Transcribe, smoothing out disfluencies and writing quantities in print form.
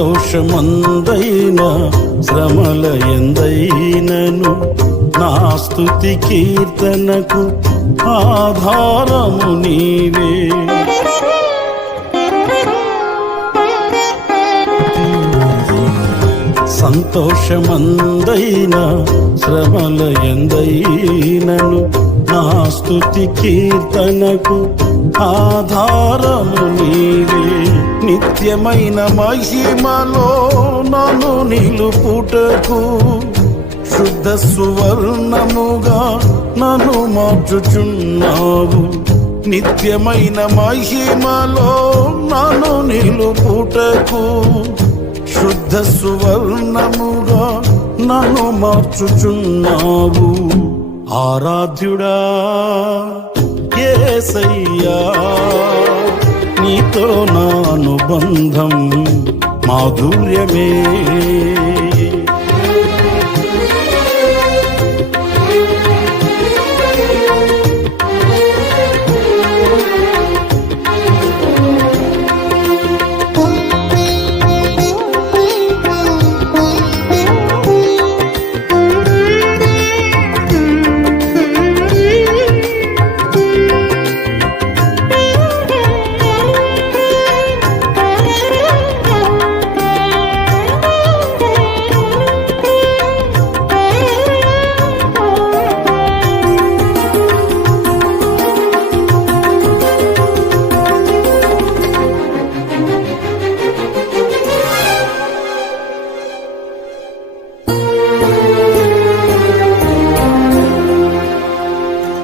సంతోషమందైన శ్రమల ఎందైనను నా స్తుతి కీర్తనకు ఆధారము నీవే. సంతోషమందైన శ్రమల ఎందైనను నా స్తుతి కీర్తనకు ఆధారము నీవే. నిత్యమైన మహిమలో నన్ను నిలుపుటకు శుద్ధ సువర్ణముగా నన్ను మార్చుచున్నావు. నిత్యమైన మహిమలో నన్ను నిలుపుటకు శుద్ధ సువర్ణముగా నన్ను మార్చుచున్నావు. ఆరాధ్యుడా యేసయ్యా, నీతో నా అనుబంధం మాధుర్యమే.